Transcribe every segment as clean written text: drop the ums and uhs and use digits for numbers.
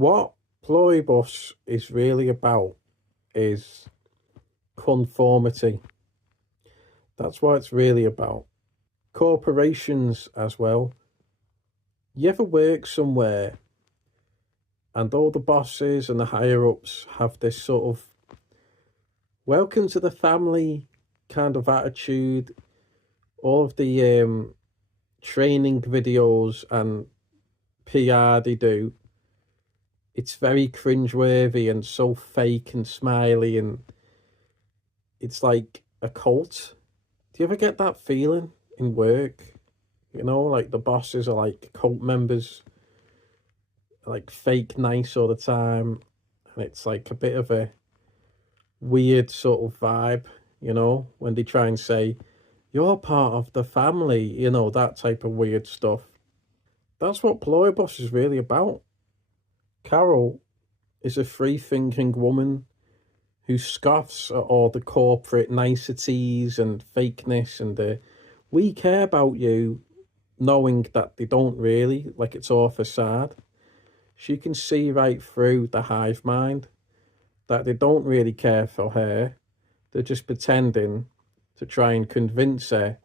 What Pluribus is really about is conformity. That's what it's really about. Corporations as well. You ever work somewhere and all the bosses and the higher ups have this sort of welcome to the family kind of attitude? All of the training videos and PR they do, it's very cringeworthy and so fake and smiley, and it's like a cult. Do you ever get that feeling in work? You know, like the bosses are like cult members, like fake nice all the time, and it's like a bit of a weird sort of vibe, you know, when they try and say, you're part of the family, you know, that type of weird stuff. That's what Pluribus is really about. Carol is a free thinking woman who scoffs at all the corporate niceties and fakeness and the we care about you, knowing that they don't really, like it's all facade. She can see right through the hive mind that they don't really care for her. They're just pretending to try and convince her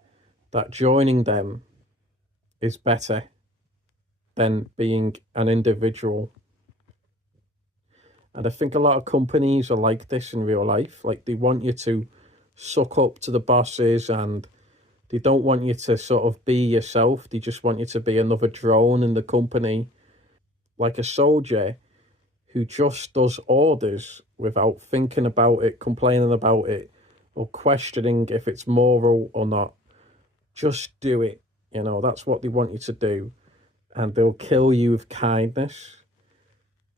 that joining them is better than being an individual. And I think a lot of companies are like this in real life. Like they want you to suck up to the bosses and they don't want you to sort of be yourself. They just want you to be another drone in the company, like a soldier who just does orders without thinking about it, complaining about it, or questioning if it's moral or not. Just do it. You know, that's what they want you to do. And they'll kill you with kindness,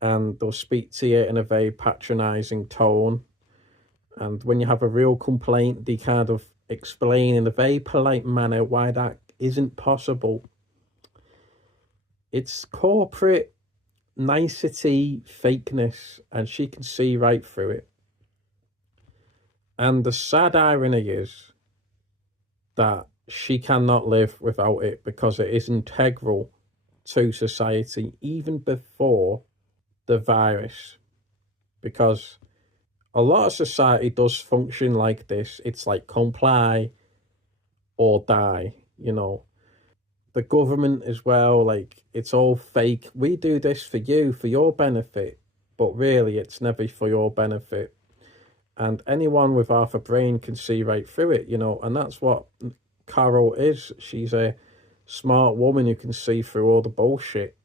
and they'll speak to you in a very patronizing tone. And when you have a real complaint, they kind of explain in a very polite manner why that isn't possible. It's corporate nicety, fakeness, and she can see right through it. And the sad irony is that she cannot live without it because it is integral to society, even before the virus. Because a lot of society does function like this. It's like comply or die, you know. The government as well, like it's all fake. We do this for you, for your benefit, but really it's never for your benefit. And anyone with half a brain can see right through it, you know, and that's what Carol is. She's a smart woman who can see through all the bullshit.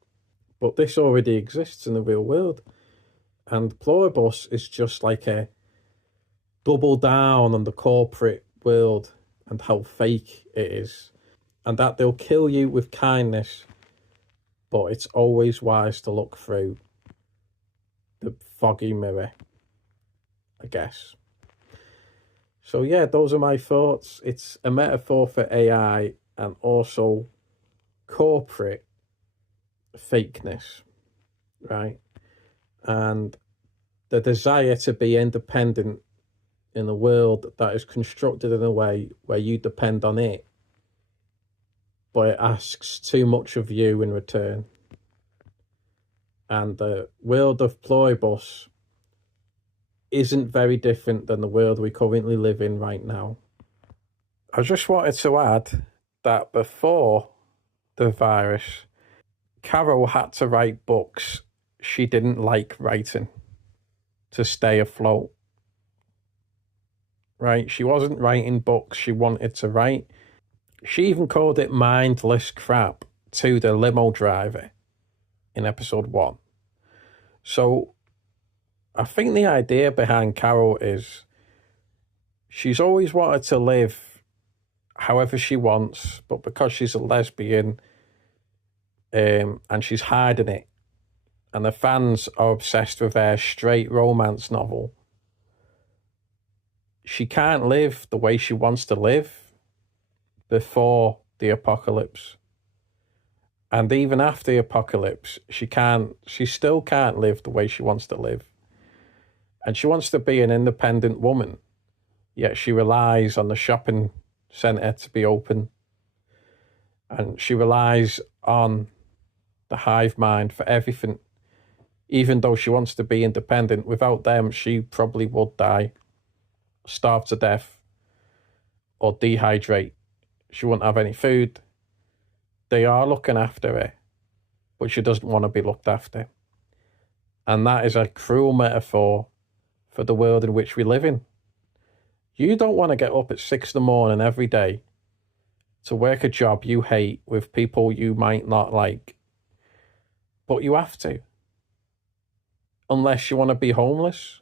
But this already exists in the real world. And Pluribus is just like a double down on the corporate world and how fake it is. And that they'll kill you with kindness, but it's always wise to look through the foggy mirror, I guess. So yeah, those are my thoughts. It's a metaphor for AI and also corporate fakeness, right? And the desire to be independent in a world that is constructed in a way where you depend on it, but it asks too much of you in return. And the world of Pluribus isn't very different than the world we currently live in right now. I just wanted to add that before the virus, Carol had to write books she didn't like writing to stay afloat. Right? She wasn't writing books she wanted to write. She even called it mindless crap to the limo driver in episode 1. So I think the idea behind Carol is she's always wanted to live however she wants, but because she's a lesbian and she's hiding it, and the fans are obsessed with her straight romance novel, she can't live the way she wants to live before the apocalypse. And even after the apocalypse, she still can't live the way she wants to live. And she wants to be an independent woman, yet she relies on the shopping centre to be open. And she relies on the hive mind for everything. even though she wants to be independent. Without them, she probably would die, starve to death, or dehydrate. She wouldn't have any food. They are looking after her, but she doesn't want to be looked after. And that is a cruel metaphor for the world in which we live in. You don't want to get up at 6 in the morning every day to work a job you hate with people you might not like. But you have to. Unless you want to be homeless,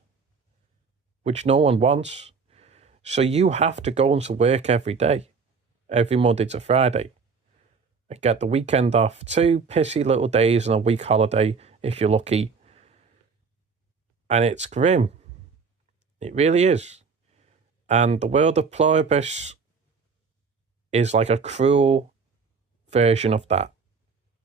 which no one wants. So you have to go into work every day, every Monday to Friday. And get the weekend off, 2 pissy little days and a week holiday if you're lucky. And it's grim. It really is. And the world of Pluribus is like a cruel version of that.